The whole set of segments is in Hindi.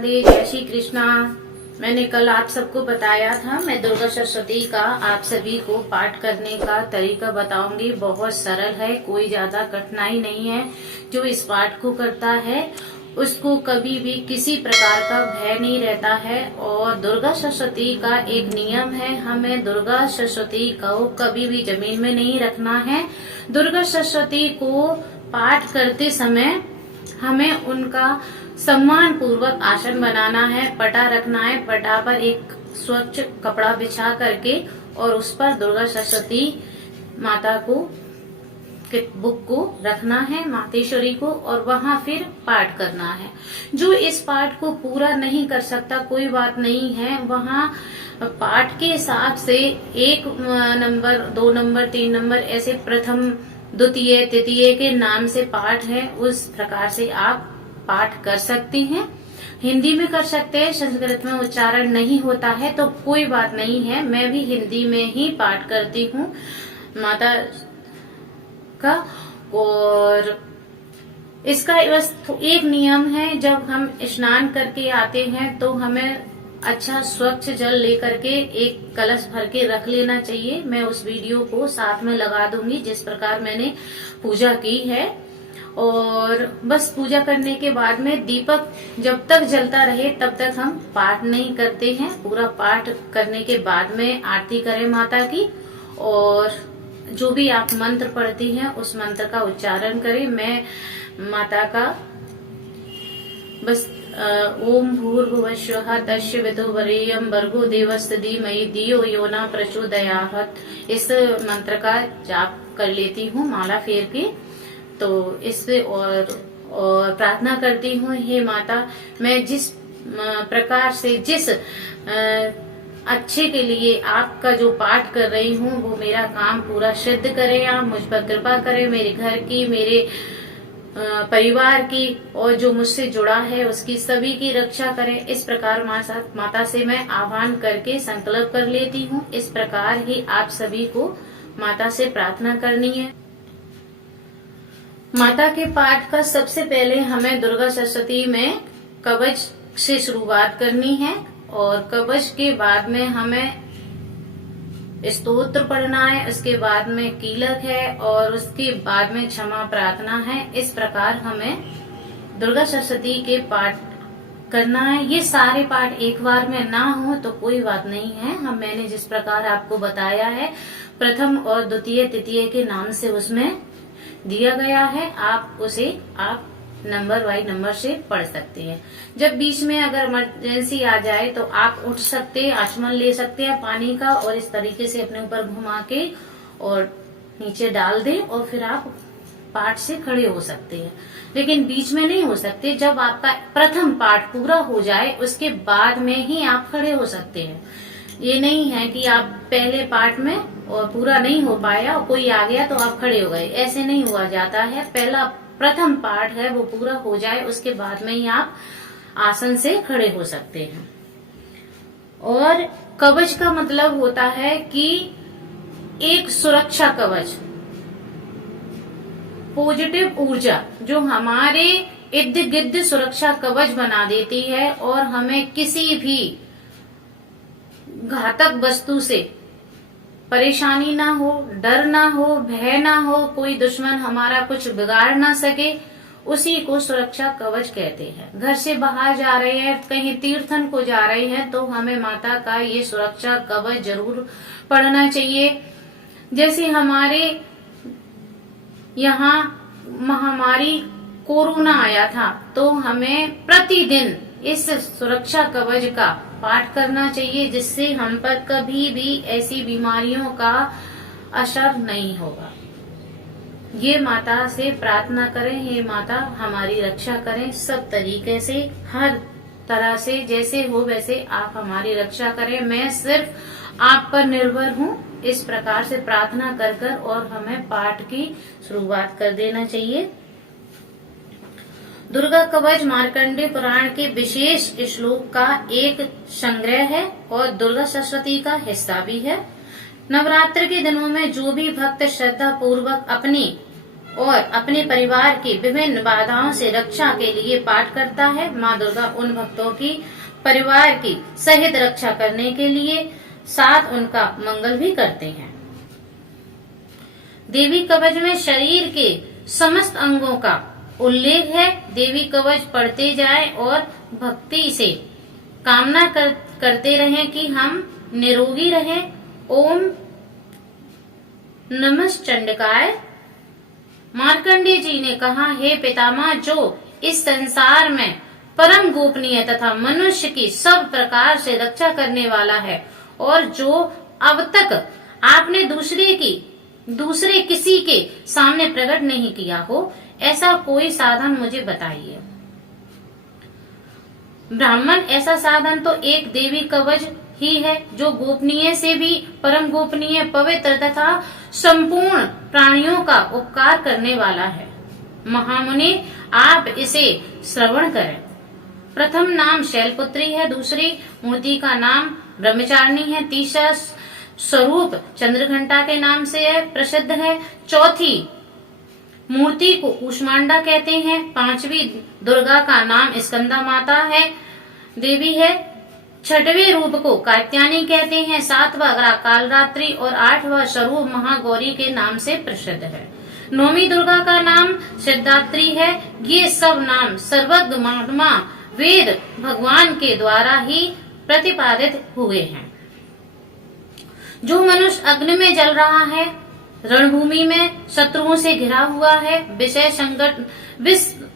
राधे, जय श्री कृष्णा। मैंने कल आप सबको बताया था मैं दुर्गा सप्तशती का आप सभी को पाठ करने का तरीका बताऊंगी। बहुत सरल है, कोई ज्यादा कठिनाई नहीं है। जो इस पाठ को करता है उसको कभी भी किसी प्रकार का भय नहीं रहता है। और दुर्गा सप्तशती का एक नियम है, हमें दुर्गा सप्तशती को कभी भी जमीन में नहीं रखना है। दुर्गा सप्तशती को पाठ करते समय हमें उनका सम्मान पूर्वक आसन बनाना है, पटा रखना है। पटा पर एक स्वच्छ कपड़ा बिछा करके और उस पर दुर्गा सप्तशती माता को बुक को रखना है, मातेश्वरी को, और वहां फिर पाठ करना है। जो इस पाठ को पूरा नहीं कर सकता कोई बात नहीं है, वहां पाठ के हिसाब से 1 नंबर 2 नंबर 3 नंबर ऐसे प्रथम द्वितीय तृतीय के नाम से पाठ है, उस प्रकार से आप पाठ कर सकते हैं। हिंदी में कर सकते हैं, संस्कृत में उच्चारण नहीं होता है तो कोई बात नहीं है। मैं भी हिंदी में ही पाठ करती हूँ माता का। और इसका बस एक नियम है, जब हम स्नान करके आते हैं तो हमें अच्छा स्वच्छ जल लेकर के एक कलश भर के रख लेना चाहिए। मैं उस वीडियो को साथ में लगा दूंगी जिस प्रकार मैंने पूजा की है। और बस पूजा करने के बाद में दीपक जब तक जलता रहे तब तक हम पाठ नहीं करते हैं। पूरा पाठ करने के बाद में आरती करें माता की, और जो भी आप मंत्र पढ़ती हैं उस मंत्र का उच्चारण करें। मैं माता का बस ओम भूर्भुवस्वः तस्य वितुर्वरेण्यं भर्गो देवस्य धीमहि धियो यो न प्रचोदयात्, इस मंत्र का जाप कर लेती हूँ माला फेर के। तो इससे और प्रार्थना करती हूँ, हे माता, मैं जिस प्रकार से जिस अच्छे के लिए आपका जो पाठ कर रही हूँ वो मेरा काम पूरा सिद्ध करें। आप मुझ पर कृपा करें, मेरे घर की, मेरे परिवार की और जो मुझसे जुड़ा है उसकी सभी की रक्षा करें। इस प्रकार माता से मैं आह्वान करके संकल्प कर लेती हूँ। इस प्रकार ही आप सभी को माता से प्रार्थना करनी है। माता के पाठ का सबसे पहले हमें दुर्गा सप्तशती में कवच से शुरुआत करनी है, और कवच के बाद में हमें स्तोत्र पढ़ना है, उसके बाद में कीलक है और उसके बाद में क्षमा प्रार्थना है। इस प्रकार हमें दुर्गा सप्तशती के पाठ करना है। ये सारे पाठ एक बार में ना हो तो कोई बात नहीं है। मैंने जिस प्रकार आपको बताया है प्रथम और द्वितीय तृतीय के नाम से उसमें दिया गया है, आप उसे आप नंबर बाई नंबर से पढ़ सकते हैं। जब बीच में अगर इमरजेंसी आ जाए तो आप उठ सकते हैं, आचमन ले सकते हैं पानी का और इस तरीके से अपने ऊपर घुमा के और नीचे डाल दें और फिर आप पाठ से खड़े हो सकते हैं। लेकिन बीच में नहीं हो सकते, जब आपका प्रथम पाठ पूरा हो जाए उसके बाद में ही आप खड़े हो सकते हैं। ये नहीं है कि आप पहले पाठ में और पूरा नहीं हो पाया और कोई आ गया तो आप खड़े हो गए, ऐसे नहीं हुआ जाता है। पहला प्रथम पाठ है वो पूरा हो जाए उसके बाद में ही आप आसन से खड़े हो सकते हैं। और कवच का मतलब होता है कि एक सुरक्षा कवच, पॉजिटिव ऊर्जा जो हमारे इर्द गिर्द सुरक्षा कवच बना देती है और हमें किसी भी घातक वस्तु से परेशानी ना हो, डर ना हो, भय ना हो, कोई दुश्मन हमारा कुछ बिगाड़ ना सके, उसी को सुरक्षा कवच कहते हैं। घर से बाहर जा रहे हैं, कहीं तीर्थन को जा रहे हैं तो हमें माता का ये सुरक्षा कवच जरूर पढ़ना चाहिए। जैसे हमारे यहाँ महामारी कोरोना आया था तो हमें प्रतिदिन इस सुरक्षा कवच का पाठ करना चाहिए, जिससे हम पर कभी भी ऐसी बीमारियों का असर नहीं होगा। ये माता से प्रार्थना करें, हे माता हमारी रक्षा करें, सब तरीके से, हर तरह से, जैसे हो वैसे आप हमारी रक्षा करें। मैं सिर्फ आप पर निर्भर हूँ। इस प्रकार से प्रार्थना कर कर और हमें पाठ की शुरुआत कर देना चाहिए। दुर्गा कवच मार्कंडेय पुराण के विशेष श्लोक का एक संग्रह है और दुर्गा सप्तशती का हिस्सा भी है। नवरात्र के दिनों में जो भी भक्त श्रद्धा पूर्वक अपनी और अपने परिवार की विभिन्न बाधाओं से रक्षा के लिए पाठ करता है। माँ दुर्गा उन भक्तों की परिवार की सहित रक्षा करने के लिए साथ उनका मंगल भी करते हैं। देवी कवच में शरीर के समस्त अंगों का उल्लेख है। देवी कवच पढ़ते जाएं और भक्ति से कामना करते रहें कि हम निरोगी रहें। ओम नमः चंडिकाय। मार्कंडेय जी ने कहा, हे पितामह, जो इस संसार में परम गोपनीय तथा मनुष्य की सब प्रकार से रक्षा करने वाला है और जो अब तक आपने दूसरे किसी के सामने प्रकट नहीं किया हो, ऐसा कोई साधन मुझे बताइए। ब्राह्मण, ऐसा साधन तो एक देवी कवच ही है जो गोपनीय से भी परम गोपनीय, पवित्र तथा संपूर्ण प्राणियों का उपकार करने वाला है। महामुनि, आप इसे श्रवण करें। प्रथम नाम शैलपुत्री है, दूसरी मूर्ति का नाम ब्रह्मचारिणी है, तीसरा स्वरूप चंद्रघंटा के नाम से प्रसिद्ध है, चौथी मूर्ति को कूष्मांडा कहते हैं, पांचवी दुर्गा का नाम स्कंदा माता है देवी है, छठवें रूप को कात्यायनी कहते हैं, सातवां कालरात्रि और आठवां स्वरूप महागौरी के नाम से प्रसिद्ध है। नौवीं दुर्गा का नाम सिद्धात्री है। ये सब नाम सर्वज्ञ महात्मा वेद भगवान के द्वारा ही प्रतिपादित हुए हैं। जो मनुष्य अग्नि में जल रहा है, रणभूमि में शत्रुओं से घिरा हुआ है, विष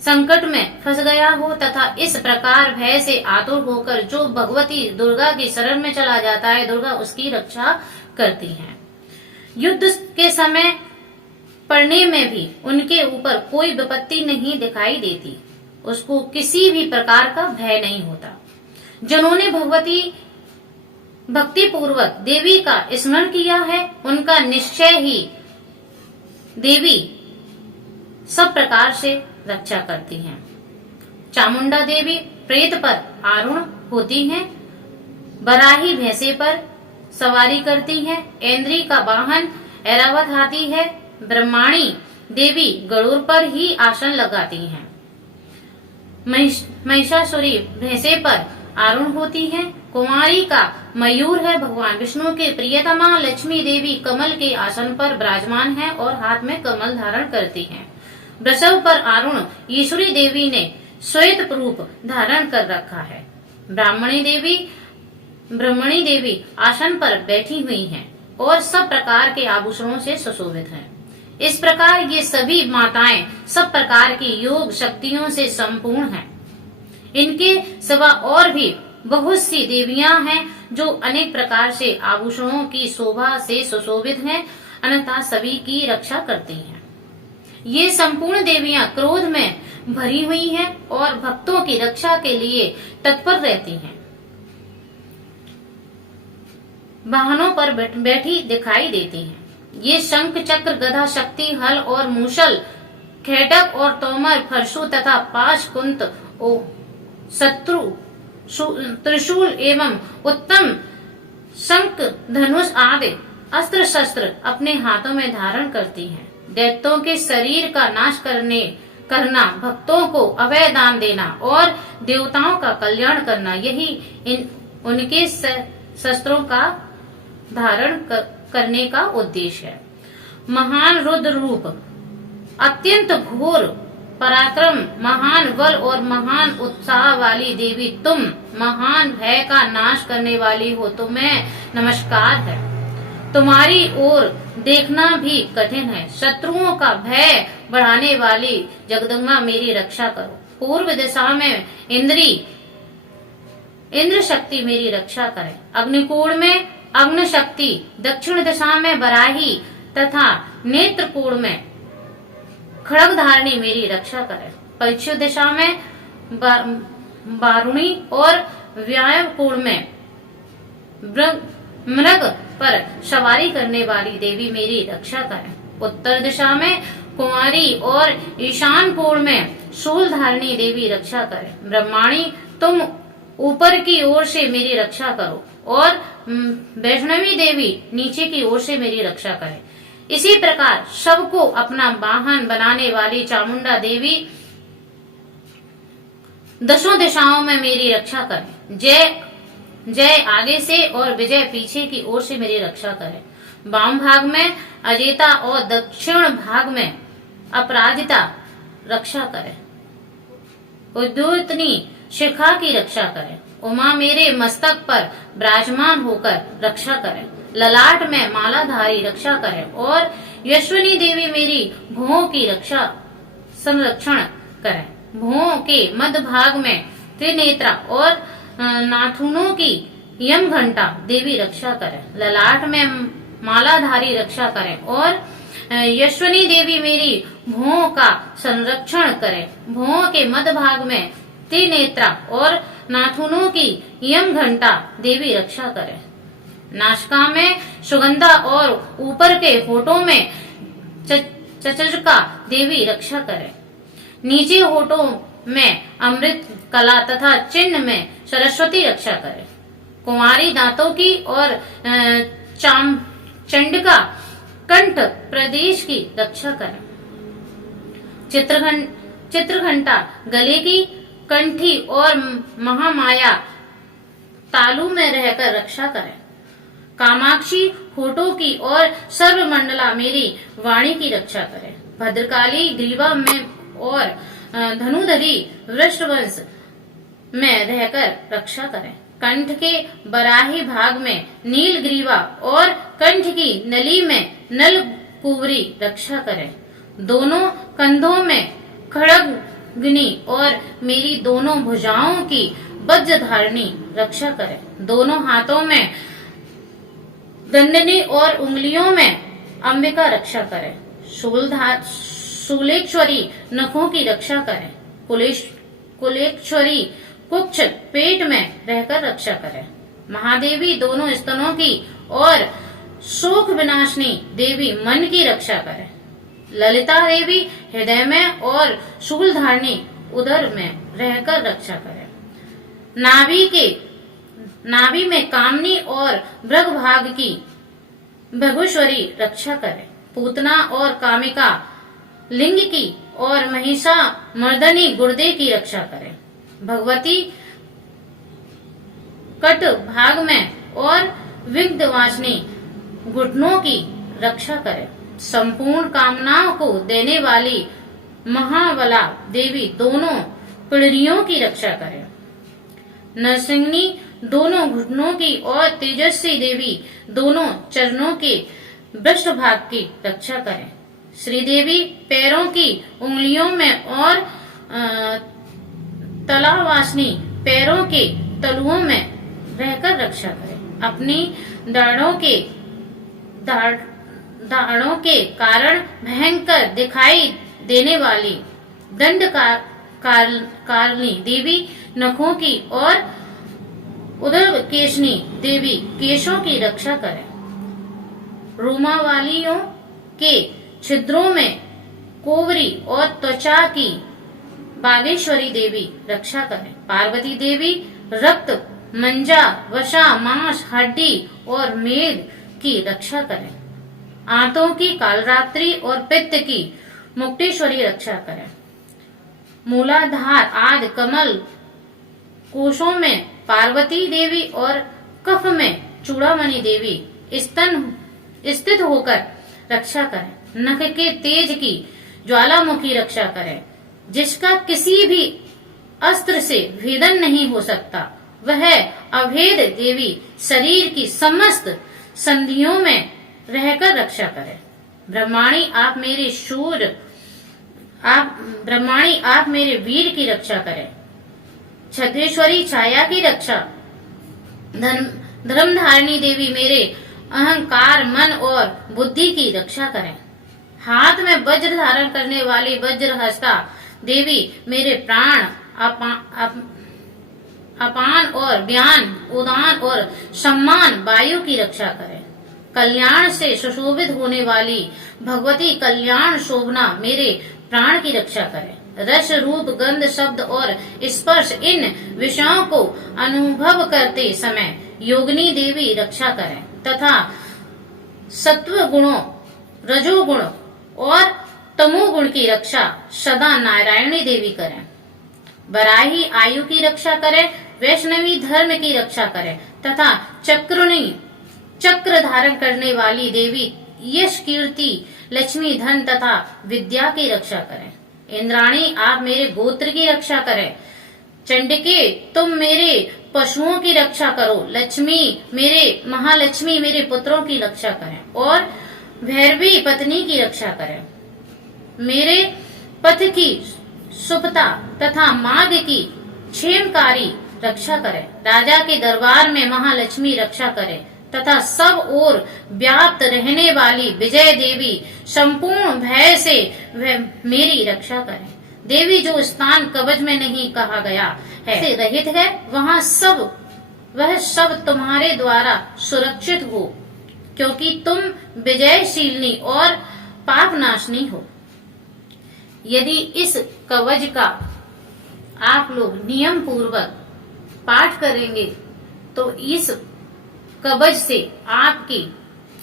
संकट में फंस गया हो तथा इस प्रकार भय से आतुर होकर जो भगवती दुर्गा की शरण में चला जाता है, दुर्गा उसकी रक्षा करती हैं। युद्ध के समय पड़ने में भी उनके ऊपर कोई विपत्ति नहीं दिखाई देती, उसको किसी भी प्रकार का भय नहीं होता। जिन्होंने भक्ति पूर्वक देवी का स्मरण किया है, उनका निश्चय ही देवी सब प्रकार से रक्षा करती हैं। चामुंडा देवी प्रेत पर आरूढ़ होती हैं, बराही भैंसे पर सवारी करती हैं, ऐन्द्री का वाहन ऐरावत हाथी है, ब्रह्माणी देवी गरुड़ पर ही आसन लगाती हैं, महिषासुरी भैंसे पर आरूढ़ होती है, कुमारी का मयूर है, भगवान विष्णु के प्रियतमा लक्ष्मी देवी कमल के आसन पर विराजमान है और हाथ में कमल धारण करती हैं। वृषभ पर आरूढ़ ईश्वरी देवी ने श्वेत रूप धारण कर रखा है। ब्रह्मणी देवी आसन पर बैठी हुई हैं और सब प्रकार के आभूषणों से सुशोभित हैं। इस प्रकार ये सभी माताएं सब प्रकार की योग शक्तियों से संपूर्ण हैं। इनके सिवा और भी बहुत सी देवियां हैं जो अनेक प्रकार से आभूषणों की शोभा से सुशोभित हैं, अन्यथा सभी की रक्षा करती हैं। ये संपूर्ण देवियां क्रोध में भरी हुई हैं और भक्तों की रक्षा के लिए तत्पर रहती हैं। वाहनों पर बैठी दिखाई देती हैं। ये शंख चक्र गदा शक्ति हल और मूसल खेटक और तोमर फरसु तथा पाश कुंत शत्रु त्रिशूल एवं उत्तम शंख धनुष आदि अस्त्र शस्त्र अपने हाथों में धारण करती हैं। दैत्यों के शरीर का नाश करना, भक्तों को अभय दान देना और देवताओं का कल्याण करना, यही उनके शस्त्रों का धारण करने का उद्देश्य है। महान रुद्र रूप, अत्यंत घोर पराक्रम, महान बल और महान उत्साह वाली देवी, तुम महान भय का नाश करने वाली हो, तुम्हें नमस्कार है। तुम्हारी ओर देखना भी कठिन है। शत्रुओं का भय बढ़ाने वाली जगदम्बा मेरी रक्षा करो। पूर्व दिशा में इंद्र शक्ति मेरी रक्षा करे। अग्निकूड़ में अग्नि शक्ति, दक्षिण दिशा में बराही तथा नेत्रकूड़ में खड़ग धारणी मेरी रक्षा करे। पश्चिम दिशा में वारुणी और व्यायाम कूड़ में मृग पर सवारी करने वाली देवी मेरी रक्षा करे। उत्तर दिशा में कुमारी और ईशान कूड़ में शूल धारणी देवी रक्षा करे। ब्रह्माणी, तुम ऊपर की ओर से मेरी रक्षा करो और वैष्णवी देवी नीचे की ओर से मेरी रक्षा करे। इसी प्रकार सबको अपना वाहन बनाने वाली चामुंडा देवी दसों दिशाओं में मेरी रक्षा करे। जय जय आगे से और विजय पीछे की ओर से मेरी रक्षा करे। वाम भाग में अजेता और दक्षिण भाग में अपराजिता रक्षा करे। उद्योतनी शिखा की रक्षा करे। उमा मेरे मस्तक पर विराजमान होकर रक्षा करे। ललाट में मालाधारी रक्षा करे और यशवनी देवी मेरी भुवों की रक्षा संरक्षण करे। भुवों के मध्य भाग में त्रिनेत्रा और नाथुनों की यम घंटा देवी रक्षा करे। ललाट में मालाधारी रक्षा करे और यशवनी देवी मेरी भुवों का संरक्षण करे। भुवों के मध्य भाग में त्रिनेत्रा और नाथुनों की यम घंटा देवी रक्षा करे। नासिका में सुगंधा और ऊपर के होठों में चचरका देवी रक्षा करे। नीचे होठों में अमृत कला तथा चिन्ह में सरस्वती रक्षा करे। कुंवारी दांतों की और चंडिका कंठ प्रदेश की रक्षा करे। चित्रघंटा गले की कंठी और महामाया तालु में रहकर रक्षा करे। कामाक्षी होठों की और सर्वमंडला मेरी वाणी की रक्षा करे। भद्रकाली ग्रीवा में और धनुधरी वृषवंश में रहकर रक्षा करे। कंठ के बराही भाग में नील ग्रीवा और कंठ की नली में नल कुवरी रक्षा करे। दोनों कंधों में खड़गनी और मेरी दोनों भुजाओं की वज्रधारणी रक्षा करे। दोनों हाथों में दंडनी और उंगलियों में अंबिका रक्षा करे। शूलेश्वरी नखों की रक्षा करे। कुलेश्वरी कुक्ष पेट में रहकर रक्षा करे। महादेवी दोनों स्तनों की और शोक विनाशिनी देवी मन की रक्षा करे। ललिता देवी हृदय में और शूलधारणी उदर में रहकर रक्षा करे। नाभि में कामनी और वृग भाग की भगुश्वरी रक्षा करे। पूतना और कामिका लिंग की और महिषा मर्दनी गुर्दे की रक्षा करे। भगवती कट भाग में और विग्धवासिनी घुटनों की रक्षा करे। संपूर्ण कामनाओं को देने वाली महाबला देवी दोनों पिड़ियों की रक्षा करे। नरसिंहनी दोनों घुटनों की और तेजस्वी देवी दोनों चरणों के वृष्ठ भाग की रक्षा करे। श्रीदेवी पैरों की उंगलियों में और तलावासनी पैरों के तलुओं में रहकर रक्षा करे। अपनी दाढ़ों के कारण भयंकर दिखाई देने वाली दंड कारिणी देवी नखों की और उदर केशनी देवी केशों की रक्षा करे। रोमावालियों के छिद्रों में कोवरी और त्वचा की बागेश्वरी देवी रक्षा करे। पार्वती देवी रक्त मंजा वसा मांस हड्डी और मेद की रक्षा करे। आंतों की कालरात्रि और पित्त की मुक्तेश्वरी रक्षा करे। मूलाधार आदि कमल कोशों में पार्वती देवी और कफ में चूड़ामणि देवी स्तन स्थित होकर रक्षा करे। नख के तेज की ज्वालामुखी रक्षा करे। जिसका किसी भी अस्त्र से भेदन नहीं हो सकता, वह अभेद देवी शरीर की समस्त संधियों में रहकर रक्षा करे। ब्रह्माणी आप मेरे वीर की रक्षा करे। छद्रेश्वरी छाया की रक्षा। धर्मधारिणी देवी मेरे अहंकार मन और बुद्धि की रक्षा करें। हाथ में वज्र धारण करने वाली वज्रहस्ता देवी मेरे प्राण अपान और व्यान उदान और सम्मान वायु की रक्षा करे। कल्याण से सुशोभित होने वाली भगवती कल्याण शोभना मेरे प्राण की रक्षा करे। रस रूप गंध शब्द और स्पर्श इन विषयों को अनुभव करते समय योगिनी देवी रक्षा करें तथा सत्व गुणों रजोगुण और तमोगुण की रक्षा सदा नारायणी देवी करें। बराही आयु की रक्षा करे, वैष्णवी धर्म की रक्षा करे तथा चक्रुणी चक्र धारण करने वाली देवी यश कीर्ति लक्ष्मी धन तथा विद्या की रक्षा करें। इंद्राणी आप मेरे गोत्र की रक्षा करें। चंडिके तुम मेरे पशुओं की रक्षा करो। लक्ष्मी मेरे महालक्ष्मी मेरे पुत्रों की रक्षा करें और भैरवी पत्नी की रक्षा करें। मेरे पथ की शुभता तथा मार्ग की क्षेमकारी रक्षा करें। राजा के दरबार में महालक्ष्मी रक्षा करें तथा सब ओर व्याप्त रहने वाली विजय देवी संपूर्ण भय से मेरी रक्षा करें। देवी जो स्थान कवच में नहीं कहा गया है से रहित है, वह सब तुम्हारे द्वारा सुरक्षित हो, क्योंकि तुम विजयशीलनी और पापनाशनी हो। यदि इस कवच का आप लोग नियम पूर्वक पाठ करेंगे तो इस कवच से आपकी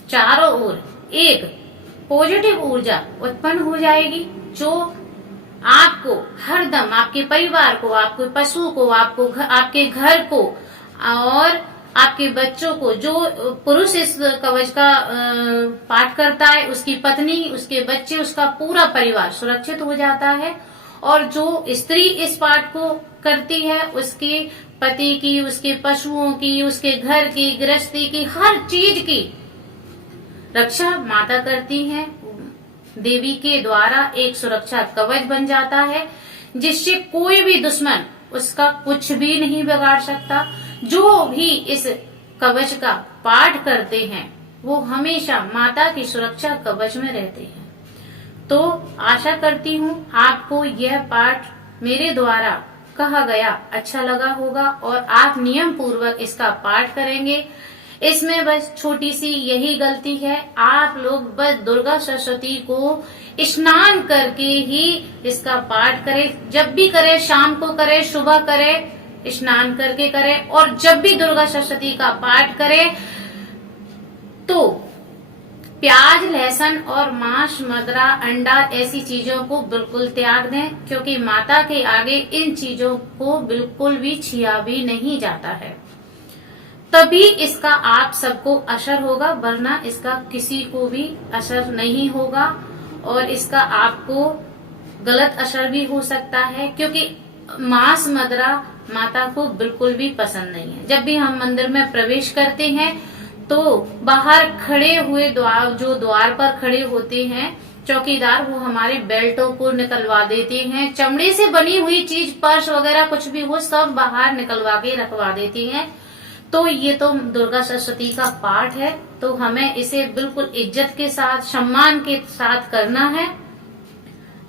चारों ओर एक पॉजिटिव ऊर्जा उत्पन्न हो जाएगी, जो आपको हरदम आपके परिवार को, आपके पशु को, आपके घर को और आपके बच्चों को, जो पुरुष इस कवच का पाठ करता है उसकी पत्नी, उसके बच्चे, उसका पूरा परिवार सुरक्षित हो जाता है। और जो स्त्री इस पाठ को करती है उसके पति की, उसके पशुओं की, उसके घर की, गृहस्थी की, हर चीज की रक्षा माता करती है। देवी के द्वारा एक सुरक्षा कवच बन जाता है, जिससे कोई भी दुश्मन उसका कुछ भी नहीं बिगाड़ सकता। जो भी इस कवच का पाठ करते हैं वो हमेशा माता की सुरक्षा कवच में रहते हैं। तो आशा करती हूँ आपको यह पाठ मेरे द्वारा कहा गया अच्छा लगा होगा और आप नियम पूर्वक इसका पाठ करेंगे। इसमें बस छोटी सी यही गलती है, आप लोग बस दुर्गा सरस्वती को स्नान करके ही इसका पाठ करें। जब भी करें, शाम को करें, सुबह करें, स्नान करके करें। और जब भी दुर्गा सरस्वती का पाठ करें तो प्याज, लहसुन और मांस, मदिरा, अंडा ऐसी चीजों को बिल्कुल त्याग दें, क्योंकि माता के आगे इन चीजों को बिल्कुल भी छिया भी नहीं जाता है। तभी इसका आप सबको असर होगा, वरना इसका किसी को भी असर नहीं होगा और इसका आपको गलत असर भी हो सकता है, क्योंकि मांस, मदिरा माता को बिल्कुल भी पसंद नहीं है। जब भी हम मंदिर में प्रवेश करते हैं तो बाहर खड़े हुए द्वार पर खड़े होते हैं चौकीदार, वो हमारे बेल्टों को निकलवा देते हैं। चमड़े से बनी हुई चीज, पर्स वगैरह कुछ भी हो, सब बाहर निकलवा के रखवा देती हैं। तो ये तो दुर्गा सरस्वती का पाठ है, तो हमें इसे बिल्कुल इज्जत के साथ, सम्मान के साथ करना है।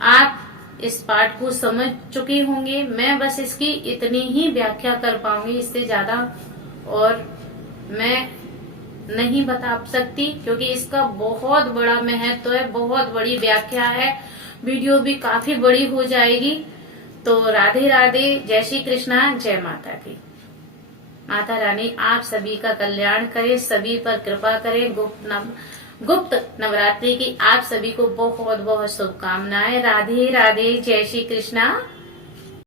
आप इस पाठ को समझ चुके होंगे, मैं बस इसकी इतनी ही व्याख्या कर पाऊंगी, इससे ज्यादा और मैं नहीं बता सकती, क्योंकि इसका बहुत बड़ा महत्व है, बहुत बड़ी व्याख्या है, वीडियो भी काफी बड़ी हो जाएगी। तो राधे राधे, जय श्री कृष्णा, जय माता की। माता रानी आप सभी का कल्याण करे, सभी पर कृपा करे। गुप्त नवरात्रि की आप सभी को बहुत बहुत शुभकामनाएं। राधे राधे, जय श्री कृष्णा।